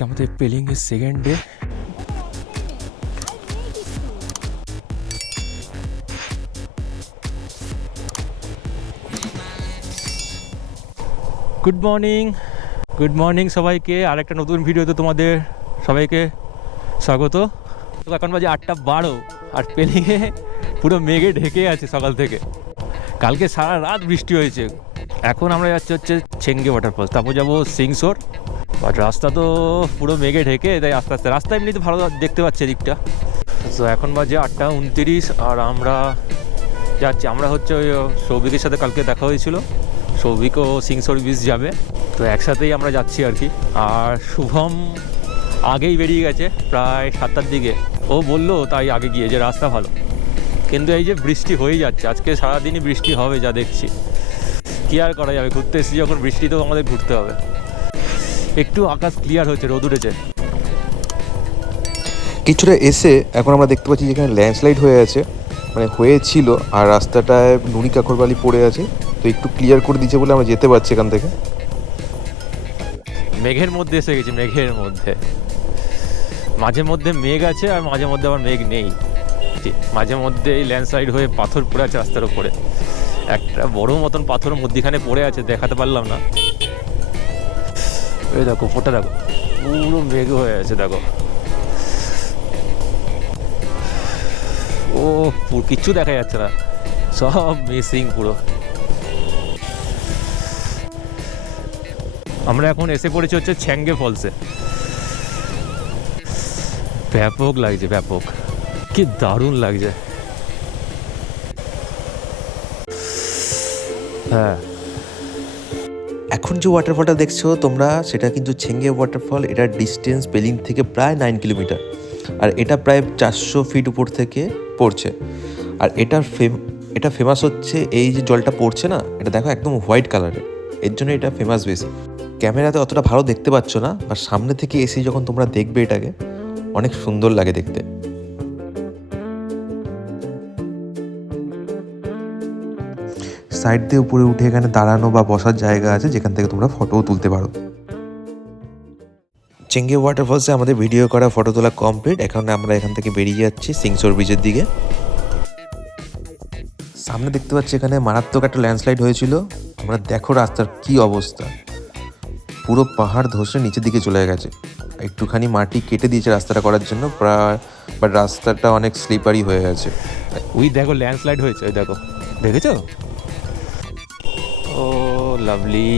আজকে আমাদের পেলিংয়ের second day. Good morning সবাইকে, আরেকটা নতুন ভিডিওতে তোমাদের সবাইকে স্বাগত। তো এখন বাজে 8:12 আর পেলিংয়ে পুরো মেঘে ঢেকে আছে সকাল থেকে। কালকে সারা রাত বৃষ্টি হয়েছে। এখন আমরা যাচ্ছি হচ্ছে চেঙ্গে ওয়াটারফলস, তারপর যাবো সিংসোর। বাট রাস্তা তো পুরো মেঘে ঢেকে, তাই আস্তে আস্তে রাস্তা এমনিতে ভালো দেখতে পাচ্ছে দিকটা। তো এখন বাজে 8:29 আর আমরা যাচ্ছি। আমরা হচ্ছে ওই সৌভিকের সাথে কালকে দেখা হয়েছিল, সৌভিকও সিংসোর বিচ যাবে, তো একসাথেই আমরা যাচ্ছি আর কি। আর শুভম আগেই বেরিয়ে গেছে প্রায় 7টার দিকে। ও বললো তাই আগে গিয়ে যে রাস্তা ভালো, কিন্তু এই যে বৃষ্টি হয়ে যাচ্ছে, আজকে সারাদিনই বৃষ্টি হবে যা দেখছি। কী আর করা যাবে, ঘুরতে এসেছি যখন বৃষ্টি তো আমাদের ঘুরতে হবে। একটু আকাশ ক্লিয়ার হচ্ছে, রোদ উঠেছে কিছুটা এসে এখন আমরা দেখতে পাচ্ছি যেখানে ল্যান্ডস্লাইড হয়ে আছে, মানে হয়েছিল, আর রাস্তাটায় নুড়ি কাকরবালি পড়ে আছে, তো একটু ক্লিয়ার করে দিয়েছে বলে আমরা যেতে পারছি এখান থেকে। মেঘের মধ্যে এসে গেছি, মেঘের মধ্যে মাঝে মধ্যে মেঘ আছে আর মাঝে মধ্যে আবার মেঘ নেই। মাঝে মধ্যে এই ল্যান্ডস্লাইড হয়ে পাথর পড়ে আছে রাস্তার উপরে, একটা বড় মতন পাথর মধ্যখানে পড়ে আছে, দেখাতে পারলাম না। এই দেখো ফোটা, দেখো পুরো মেঘ হয়ে আছে, দেখো ও কিচ্ছু দেখা যাচ্ছে না, সব মিসিং পুরো। আমরা এখন এসে পড়েছি হচ্ছে চেঙ্গে ফলসে। ব্যাপক লাগছে, ব্যাপক, কি দারুণ লাগছে। হ্যাঁ, এখন যে ওয়াটারফলটা দেখছো তোমরা, সেটা কিন্তু চেঙ্গে ওয়াটারফল। এটার ডিস্টেন্স পেলিং থেকে প্রায় 9 কিলোমিটার, আর এটা প্রায় 400 ফিট উপর থেকে পড়ছে। আর এটা ফেমাস হচ্ছে এই যে জলটা পড়ছে না, এটা দেখো একদম হোয়াইট কালারের, এর জন্য এটা ফেমাস বেশি। ক্যামেরাতে অতটা ভালো দেখতে পাচ্ছ না, বা সামনে থেকে এসে যখন তোমরা দেখবে এটাকে, অনেক সুন্দর লাগে দেখতে। সাইড দিয়ে উপরে উঠে এখানে দাঁড়ানো বা বসার জায়গা আছে, যেখান থেকে তোমরা ফটোও তুলতে পারো। চেঙ্গে ওয়াটারফলসে আমাদের ভিডিও করা, ফটো তোলা কমপ্লিট। এখন আমরা এখান থেকে বেরিয়ে যাচ্ছি সিংসোর বিচের দিকে। সামনে দেখতে পাচ্ছি এখানে মারাত্মক একটা ল্যান্ডস্লাইড হয়েছিল। আমরা দেখো রাস্তার কি অবস্থা, পুরো পাহাড় ধসে নিচের দিকে চলে গেছে। একটুখানি মাটি কেটে দিয়েছে রাস্তাটা করার জন্য, বাট রাস্তাটা অনেক স্লিপারি হয়ে গেছে। ওই দেখো ল্যান্ডস্লাইড হয়েছে, ওই দেখো, দেখেছো? ও লাভলি,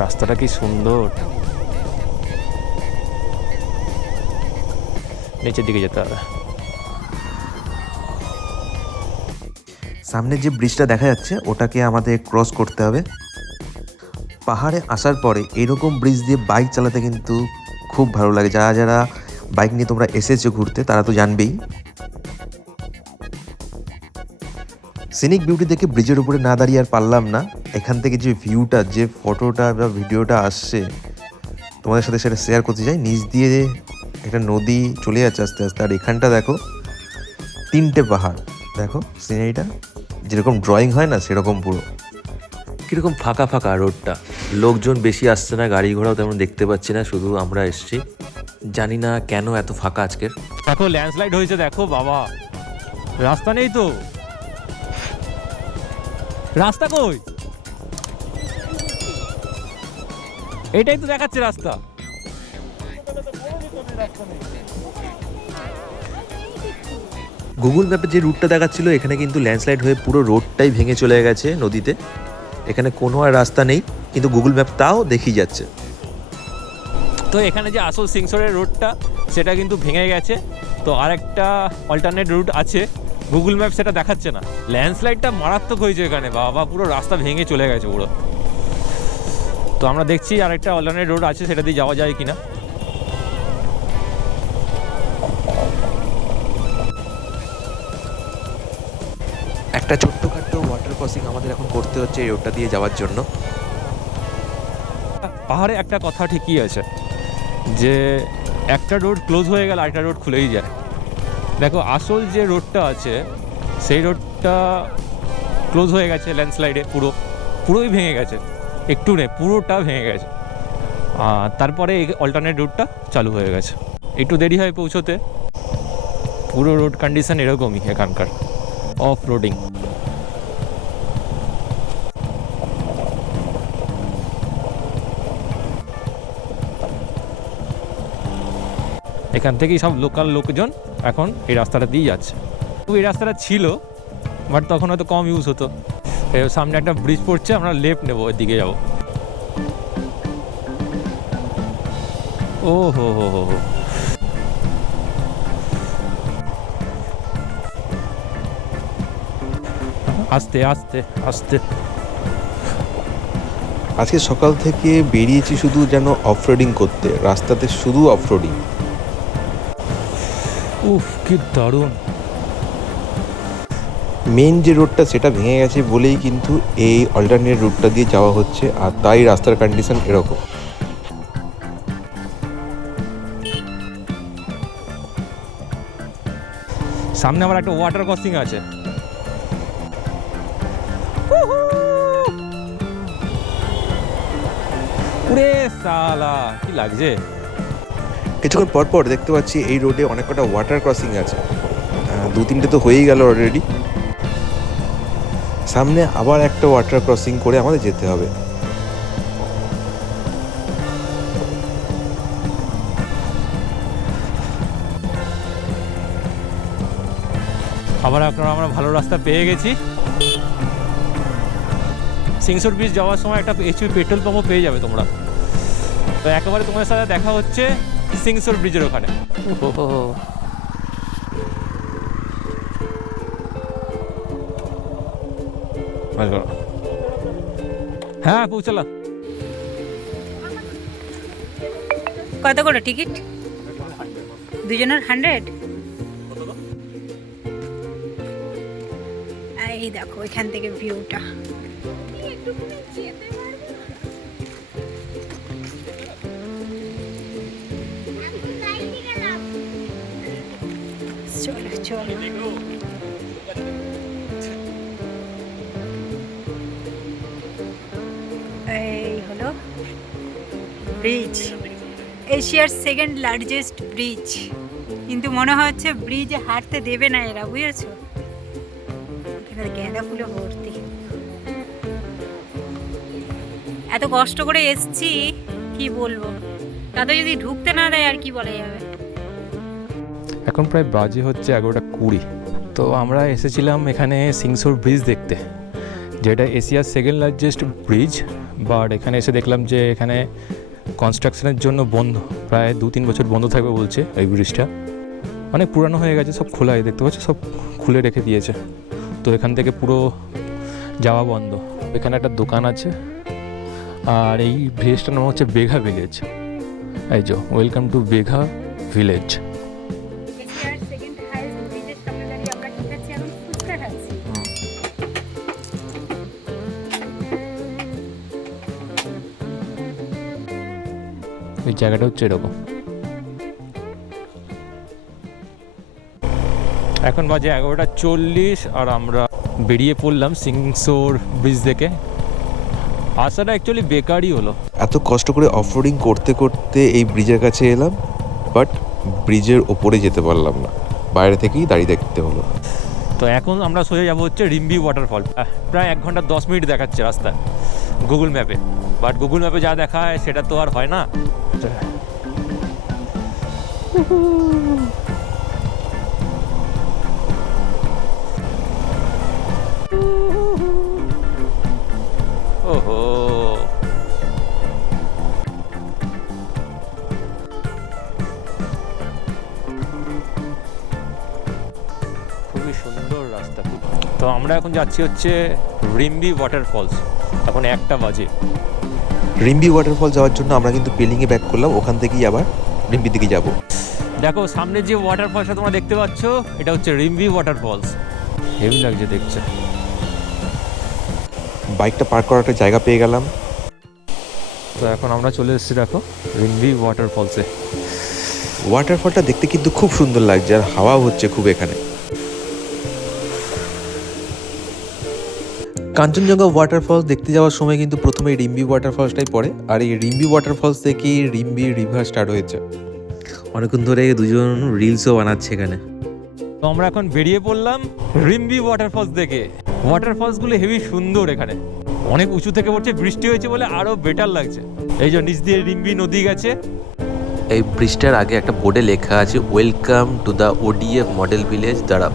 রাস্তাটা কি সুন্দর। নিচের দিকে যেতে হবে। সামনে যে ব্রিজটা দেখা যাচ্ছে ওটাকে আমাদের ক্রস করতে হবে। পাহাড়ে আসার পরে এরকম ব্রিজ দিয়ে বাইক চালাতে কিন্তু খুব ভালো লাগে। যারা যারা বাইক নিয়ে তোমরা এসেছো ঘুরতে, তারা তো জানবেই। সিনিক বিউটি দেখে ব্রিজের উপরে না দাঁড়িয়ে আর পারলাম না। এখান থেকে যে ভিউটা, যে ফটোটা বা ভিডিওটা আসছে, তোমাদের সাথে সেটা শেয়ার করতে চাই। নিচ দিয়ে একটা নদী চলে যাচ্ছে আস্তে আস্তে, আর এখানটা দেখো 3টে পাহাড়। দেখো সিনারিটা যেরকম ড্রয়িং হয় না, সেরকম পুরো। কীরকম ফাঁকা ফাঁকা রোডটা, লোকজন বেশি আসছে না, গাড়ি ঘোড়াও তেমন দেখতে পাচ্ছি না, শুধু আমরা এসছি। জানি না কেন এত ফাঁকা আজকের। দেখো ল্যান্ডস্লাইড হয়েছে, দেখো বাবা, রাস্তা নেই তো। রাস্তা কই? এইটাই তো দেখাচ্ছে রাস্তা। গুগল ম্যাপে যে রুটটা দেখাচ্ছিল, এখানে কিন্তু ল্যান্ডস্লাইড হয়ে পুরো রোডটাই ভেঙে চলে গেছে নদীতে। এখানে কোনো আর রাস্তা নেই, কিন্তু গুগল ম্যাপ তাও দেখিয়ে যাচ্ছে। তো এখানে যে আসল সিংসরের রোডটা, সেটা কিন্তু ভেঙে গেছে। তো আরেকটা অল্টারনেট রুট আছে, গুগল ম্যাপ সেটা দেখাচ্ছে না। ল্যান্ডস্লাইডটা মারাত্মক হয়েছে এখানে, বাবা পুরো রাস্তা ভেঙে চলে গেছে পুরো। তো আমরা দেখছি আরেকটা অল্টারনেট রোড আছে, সেটা দিয়ে যাওয়া যায় কিনা। একটা ছোট্টখাট্টো ওয়াটার ক্রসিং আমাদের এখন করতে হচ্ছে এই রোডটা দিয়ে যাওয়ার জন্য। পাহাড়ে একটা কথা ঠিকই আছে যে একটা রোড ক্লোজ হয়ে গেলে আরেকটা রোড খুলেই যায়। দেখো আসল যে রোডটা আছে, সেই রোডটা ক্লোজ হয়ে গেছে ল্যান্ডস্লাইডে, পুরোই ভেঙে গেছে, একটু নেই পুরোটা ভেঙে গেছে। আর তারপরে এই অল্টারনেট রুটটা চালু হয়ে গেছে। একটু দেরি হয় পৌঁছোতে, পুরো রোড কন্ডিশন এরকমই এখানকার, অফ রোডিং। এখান থেকেই সব লোকাল লোকজন এখন এই রাস্তাটা দিয়ে যাচ্ছে। এই রাস্তাটা ছিল বাট তখন হয়তো কম ইউজ হতো। সামনে একটা ব্রিজ পড়ছে, আমরা লেফট নেবো, ওই দিকে যাবো। ও হো হো হো হো, আস্তে আস্তে আস্তে। আজকে সকাল থেকে বেরিয়েছি শুধু যেন অফরোডিং করতে, রাস্তাতে শুধু অফরোডিং। উফ কি দারুণ। মেন যে রোডটা সেটা ভেঙে গেছে বলেই কিন্তু এই অল্টারনেট রুটটা দিয়ে যাওয়া হচ্ছে, আর তাই রাস্তার কন্ডিশন এরকম। সামনে আবার একটা ওয়াটার ক্রসিং আছে। পুরে সালা কি লাগছে। কিছুক্ষণ পর পর দেখতে পাচ্ছি এই রোডে অনেক কটা ওয়াটার ক্রসিং আছে, 2-3টে তো হয়েই গেল অলরেডি। সামনে আবার একটা ওয়াটার ক্রসিং করে আমাদের যেতে হবে। আবার আমরা ভালো রাস্তা পেয়ে গেছি। সিংসোর ব্রিজ যাওয়ার সময় একটা এইচপি পেট্রোল পাম্পও পেয়ে যাবে তোমরা। তো একেবারে তোমাদের সাথে দেখা হচ্ছে সিংসোর ব্রিজের ওখানে। হ্যাঁ পৌঁছালাম। কত করে টিকিট? দুজনের 100। এই দেখো এখান থেকে ভিউটা। চলো চলো। এই হলো ব্রিজ, এশিয়ার সেকেন্ড লার্জেস্ট ব্রিজ। কিন্তু মনে হচ্ছে ব্রিজে হাঁটতে দেবে না এরা, বুঝেছো? এখানে গাঁদা ফুলে ভর্তি। এত কষ্ট করে এসছি কি বলবো, তাতে যদি ঢুকতে না দেয় আর কি বলা যাবে। এখন প্রায় বাজে হচ্ছে 11:20। তো আমরা এসেছিলাম এখানে সিংসোর ব্রিজ দেখতে, যেটা এশিয়ার সেকেন্ড লার্জেস্ট ব্রিজ। বাট এখানে এসে দেখলাম যে এখানে কনস্ট্রাকশনের জন্য বন্ধ, প্রায় 2-3 বছর বন্ধ থাকবে বলছে। এই ব্রিজটা অনেক পুরানো হয়ে গেছে, সব খোলাই দেখতে পাচ্ছ, সব খুলে রেখে দিয়েছে। তো এখান থেকে পুরো যাওয়া বন্ধ। এখানে একটা দোকান আছে, আর এই ভিলেজটার নাম হচ্ছে বেঘা ভিলেজ। এই যে ওয়েলকাম টু বেঘা ভিলেজ। এশিয়ার সেকেন্ড হাইয়েস্ট ব্রিজের সামনে দাঁড়িয়ে আমরা কি খাচ্ছি এখন? ফুচকা খাচ্ছি। এই জায়গাটা হচ্ছে এরকম। এখন বাজে 11:40 আর আমরা বেরিয়ে পড়লাম সিংসোর ব্রিজ থেকে। আসাটা অ্যাকচুয়ালি বেকারই হলো। এত কষ্ট করে অফরোডিং করতে করতে এই ব্রিজের কাছে এলাম, বাট ব্রিজের ওপরে যেতে পারলাম না, বাইরে থেকেই দাঁড়িয়ে দেখতে হলো। তো এখন আমরা সোজা যাবো হচ্ছে রিম্বি ওয়াটারফল। প্রায় 1 ঘন্টা 10 মিনিট দেখাচ্ছে রাস্তা গুগল ম্যাপে, বাট গুগল ম্যাপে যা দেখায় সেটা তো আর হয় না। ওহো, খুবই সুন্দর রাস্তা। তো আমরা এখন যাচ্ছি হচ্ছে রিম্বি ওয়াটারফলস। এখন 1টা বাজে। রিম্বি ওয়াটারফল যাওয়ার জন্য আমরা কিন্তু পেলিংয়ে ব্যাক করলাম, ওখান থেকেই আবার রিম্বির দিকে যাব। দেখো সামনে যে ওয়াটারফলসটা তোমরা দেখতে পাচ্ছ, এটা হচ্ছে রিম্বি ওয়াটারফলস। হেভি লাগছে দেখছে। বাইকটা পার্ক করার একটা জায়গা পেয়ে গেলাম। তো এখন আমরা চলে এসেছি দেখো রিম্বি ওয়াটারফলসে। ওয়াটারফলটা দেখতে কিন্তু খুব সুন্দর লাগছে, আর হাওয়াও হচ্ছে খুব এখানে। কাঞ্চনজঙ্ঘা ওয়াটারফলস দেখতে যাওয়ার সময় কিন্তু প্রথমে রিম্বি ওয়াটারফলসটাই পড়ে, আর এই রিম্বি ওয়াটারফলস থেকেই রিম্বি রিভার স্টার্ট হয়েছে। অনেকক্ষণ ধরে দুজন রিলসও বানাচ্ছে এখানে। তো আমরা এখন বেরিয়ে পড়লাম রিম্বি ওয়াটারফলস দেখে। ওয়াটারফলসগুলো হেভি সুন্দর, এখানে অনেক উঁচু থেকে পড়ছে, বৃষ্টি হয়েছে বলে আরো বেটার লাগছে। এই যে নিচ দিয়ে রিম্বি নদী গেছে। এই ব্রিজটার আগে একটা বোর্ডে লেখা আছে welcome to the ODF model village Darap.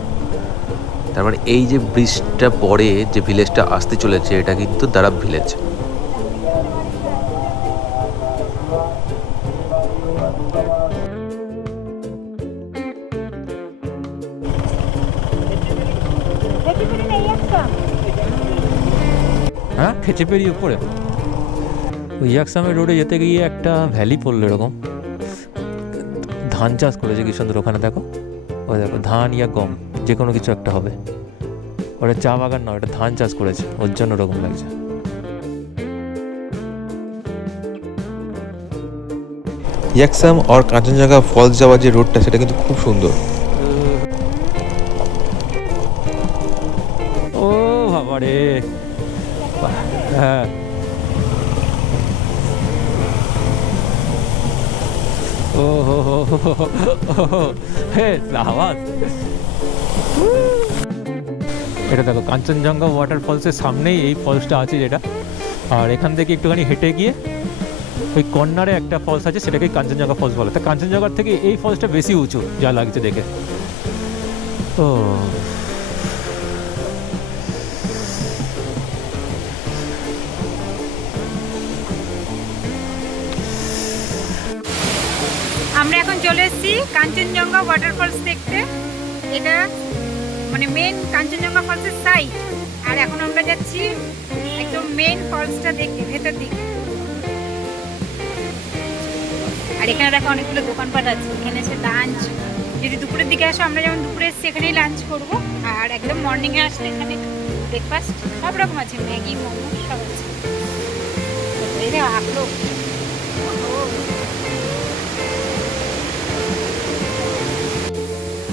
তার মানে এই যে ব্রিজটা পরে যে ভিলেজটা আসতে চলেছে এটা কিন্তু দারাব ভিলেজ। হ্যাঁ, খেচেপেরি উপরে ওই ইয়াকসামের রোডে যেতে গিয়ে একটা ভ্যালি পড়লো এরকম। ধান চাষ করেছে কি সুন্দর ওখানে, দেখো ওই দেখো ধান ইয়া গম যে কোনো কিছু একটা হবে। ওটা চা বাগান নয়, ওটা ধান চাষ করেছে, ওর জন্য ওরকম লাগছে। ইয়াকসাম আর কাঞ্চনজঙ্ঘা ফলস যাওয়ার যে রোডটা সেটা কিন্তু খুব সুন্দর। ও বাবা রে, হ্যাঁ ও হো হো হো, হে আওয়াজ। এটা দেখো কাঞ্চনজঙ্ঘা ওয়াটারফলসের সামনেই এই ফলসটা আছে যেটা, আর এখান থেকে একটুখানি হেঁটে গিয়ে ওই কর্নারে একটা ফলস আছে, সেটাকে কাঞ্চনজঙ্ঘা ফলস বলে। তা কাঞ্চনজঙ্ঘার থেকে এই ফলসটা বেশি উঁচু যা লাগছে দেখে। ও আমরা এখন চলে এসেছি কাঞ্চনজঙ্ঘা ওয়াটারফলস দেখতে। এটা মানে মেন কাঞ্চনজঙ্ঘা ফলসের সাইড, আর এখন আমরা যাচ্ছি একদম মেন ফলসটা দেখতে ভেতর দিকে। আর এখানে দেখো অনেকগুলো দোকানপাট আছে, এখানে এসে লাঞ্চ, যদি দুপুরের দিকে আসো, আমরা যেমন দুপুরে এসেছি এখানেই লাঞ্চ করবো, আর একদম মর্নিংয়ে আসলে এখানে ব্রেকফাস্ট সব রকম আছে, ম্যাগি মোমো সব আছে। এটা আঁকলো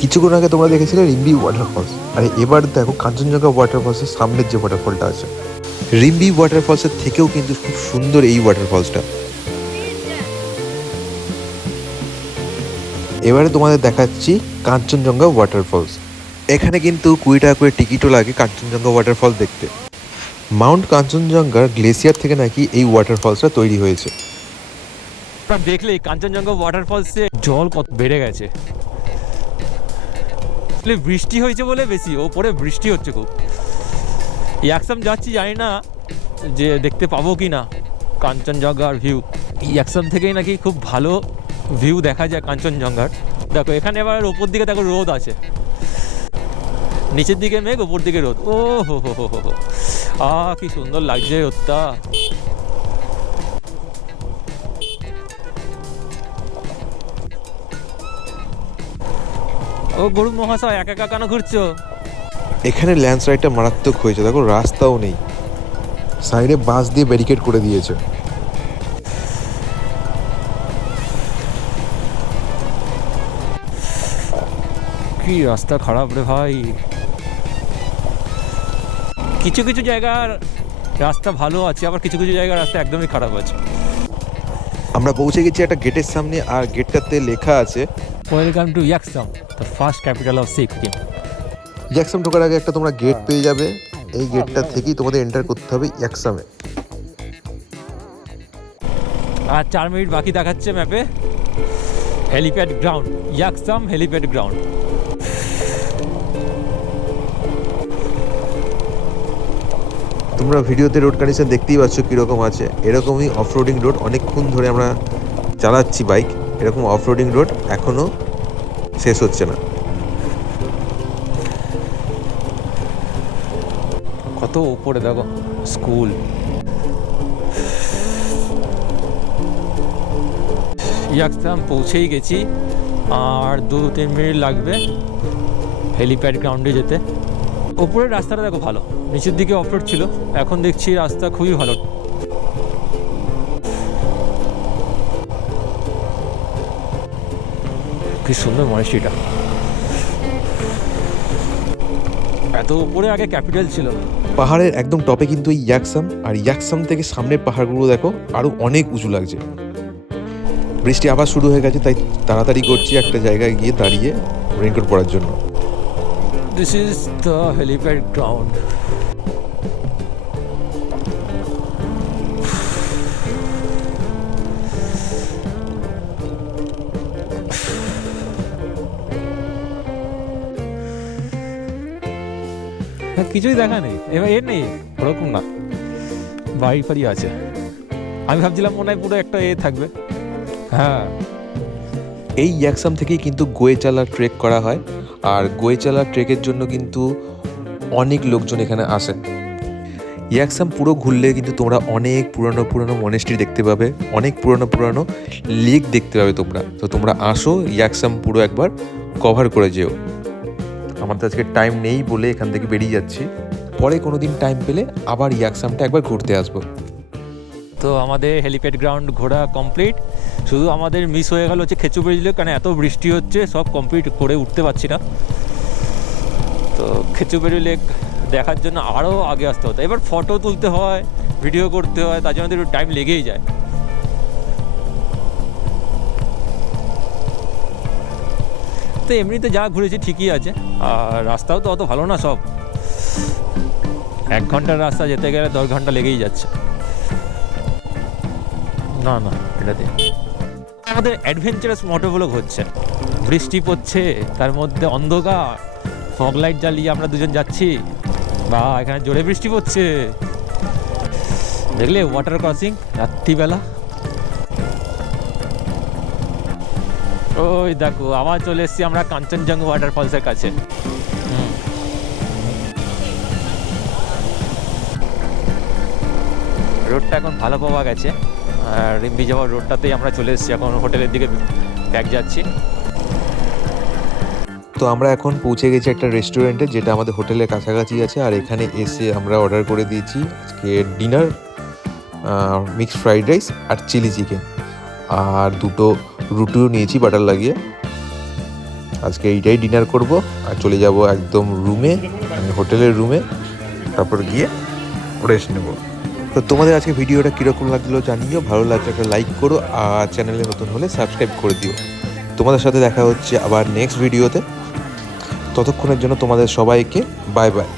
কিছুক্ষণ আগে তোমরা দেখেছিলে রিম্বি ওয়াটারফলস, আর এবার দেখো কাঞ্চনজঙ্ঘা ওয়াটারফলসের সামনের যে ওয়াটারফলটা আছে। রিম্বি ওয়াটারফলসের থেকেও কিন্তু খুব সুন্দর এই ওয়াটারফলসটা। এবারে তোমাদের দেখাচ্ছি কাঞ্চনজঙ্ঘা ওয়াটারফলস। এখানে কিন্তু 20 টাকা করে টিকিটও লাগে কাঞ্চনজঙ্ঘা ওয়াটারফল দেখতে। মাউন্ট কাঞ্চনজঙ্ঘার গ্লেসিয়ার থেকে নাকি এই ওয়াটারফলসটা তৈরি হয়েছে। দেখলেই কাঞ্চনজঙ্ঘা ওয়াটারফলসে জল কত বেড়ে গেছে। বৃষ্টি হয়েছে বলে বেশি, ওপরে বৃষ্টি হচ্ছে খুব। ইয়াকসাম যাচ্ছি, জানি না যে দেখতে পাবো কি না কাঞ্চনজঙ্ঘার ভিউ। ইয়াকসাম থেকেই নাকি খুব ভালো ভিউ দেখা যায় কাঞ্চনজঙ্ঘার। দেখো এখানে এবার ওপর দিকে দেখো রোদ আছে, নিচের দিকে মেঘ, ওপর দিকে রোদ। ও হো হো হো হো, কি সুন্দর লাগছে রোদটা। ও গরু মহাশয়, একা একা কেন ঘুরছো? এখানে ল্যান্ডস্লাইডটা মারাত্মক হয়েছে, দেখো রাস্তাও নেই, সাইডে বাঁশ দিয়ে ব্যারিকেড করে দিয়েছে। কি রাস্তা খারাপ রে ভাই। কিছু কিছু জায়গার রাস্তা ভালো আছে, আবার কিছু কিছু জায়গার রাস্তা একদমই খারাপ আছে। আমরা পৌঁছে গেছি একটা গেটের সামনে, আর গেটটাতে লেখা আছে welcome to Yuksom, the first capital of Sikkim. Yuksom ঢোকার আগে একটা তোমরা গেট পেয়ে যাবে, এই গেটটা থেকেই তোমাদের এন্টার করতে হবে ইয়াকসামে। আর 4 মিনিট বাকি দেখাচ্ছে ম্যাপে। Helipad ground, Yuksom helipad ground. তোমরা ভিডিওতে রোড কন্ডিশন দেখতেই পাচ্ছ কীরকম আছে। এরকমই অফরোডিং রোড অনেকক্ষণ ধরে আমরা চালাচ্ছি বাইক, এরকম অফরোডিং রোড এখনও শেষ হচ্ছে না। কত উপরে দেখো স্কুল। ইয়াকসাম পৌঁছেই গেছি, আর 2-3 মিনিট লাগবে হেলিপ্যাড গ্রাউন্ডে যেতে। ওপরের রাস্তাটা দেখো ভালো, নিচের দিকে অফরোড ছিল, এখন দেখছি রাস্তা খুবই ভালো। কি সুন্দর মনেস্ট্রিটা। এত উপরে আগে ক্যাপিটাল ছিল। পাহাড়ের একদম টপে কিন্তু এই ইয়াকসাম, আর ইয়াকসাম থেকে সামনের পাহাড়গুলো দেখো আরও অনেক উঁচু লাগছে। বৃষ্টি আবার শুরু হয়ে গেছে, তাই তাড়াতাড়ি করছি একটা জায়গায় গিয়ে দাঁড়িয়ে রেইনকোট পরার জন্য। This is the helipad ground. কিছুই দেখা নেই এবার, এর নেই ওরকম না, বাড়ি ফাড়ি আছে। আমি ভাবছিলাম মনে হয় পুরো একটা থাকবে। হ্যাঁ, এই ইয়াকসাম থেকেই কিন্তু গোয়েচালা ট্রেক করা হয়, আর গোয়েচালা ট্রেকের জন্য কিন্তু অনেক লোকজন এখানে আসে। ইয়াকসাম পুরো ঘুরলে কিন্তু তোমরা অনেক পুরনো মনেস্ট্রি দেখতে পাবে, অনেক পুরনো লেক দেখতে পাবে তোমরা। তো তোমরা আসো, ইয়াকসাম পুরো একবার কভার করে যেও। আমাদের আজকে টাইম নেই বলে এখান থেকে বেরিয়ে যাচ্ছি, পরে কোনো দিন টাইম পেলে আবার ইয়াকসামটা একবার ঘুরতে আসবো। তো আমাদের হেলিপ্যাড গ্রাউন্ড ঘোরা কমপ্লিট। শুধু আমাদের মিস হয়ে গেল হচ্ছে খেচুপেড়ি লেক, কারণ এত বৃষ্টি হচ্ছে সব কমপ্লিট করে উঠতে পারছি না। তো খেচুপেড়ি লেক দেখার জন্য আরও আগে আসতে হতো। এবার ফটো তুলতে হয়, ভিডিও করতে হয়, তার জন্য একটু টাইম লেগেই যায়। তো এমনিতে যা ঘুরেছি ঠিকই আছে, আর রাস্তাও তো অত ভালো না, সব 1 ঘন্টার রাস্তা যেতে গেলে 10 ঘন্টা লেগেই যাচ্ছে। না না, এটাতে আমাদের অ্যাডভেঞ্চারাস মোটোগুলো হচ্ছে। বৃষ্টি পড়ছে, তার মধ্যে অন্ধকার, ফগ লাইট জ্বালিয়ে আমরা দুজন যাচ্ছি, বা এখানে জোরে বৃষ্টি পড়ছে। দেখলে ওয়াটার ক্রসিং রাত্রিবেলা। ওই দেখো আবার চলে এসেছি আমরা কাঞ্চনজঙ্ঘা ওয়াটারফলসের কাছে। রোডটা এখন ভালো পাওয়া গেছে, আর রিম্বি যাওয়ার রোডটাতেই আমরা চলে এসেছি। এখন হোটেলের দিকে ব্যাক যাচ্ছি। তো আমরা এখন পৌঁছে গেছি একটা রেস্টুরেন্টে, যেটা আমাদের হোটেলের কাছাকাছি আছে। আর এখানে এসে আমরা অর্ডার করে দিয়েছি আজকে ডিনার, মিক্সড ফ্রাইড রাইস আর চিলি চিকেন, আর 2টো রুটিও নিয়েছি বাটার লাগিয়ে। আজকে এইটাই ডিনার করব, আর চলে যাব একদম রুমে, মানে হোটেলের রুমে, তারপর গিয়ে রেস্ট নেব। তো তোমাদের আজকে ভিডিওটা কীরকম লাগলো জানিও, ভালো লাগলে একটা লাইক করো, আর চ্যানেলে নতুন হলে সাবস্ক্রাইব করে দিও। তোমাদের সাথে দেখা হচ্ছে আবার নেক্সট ভিডিওতে। ততক্ষণের জন্য তোমাদের সবাইকে বাই বাই।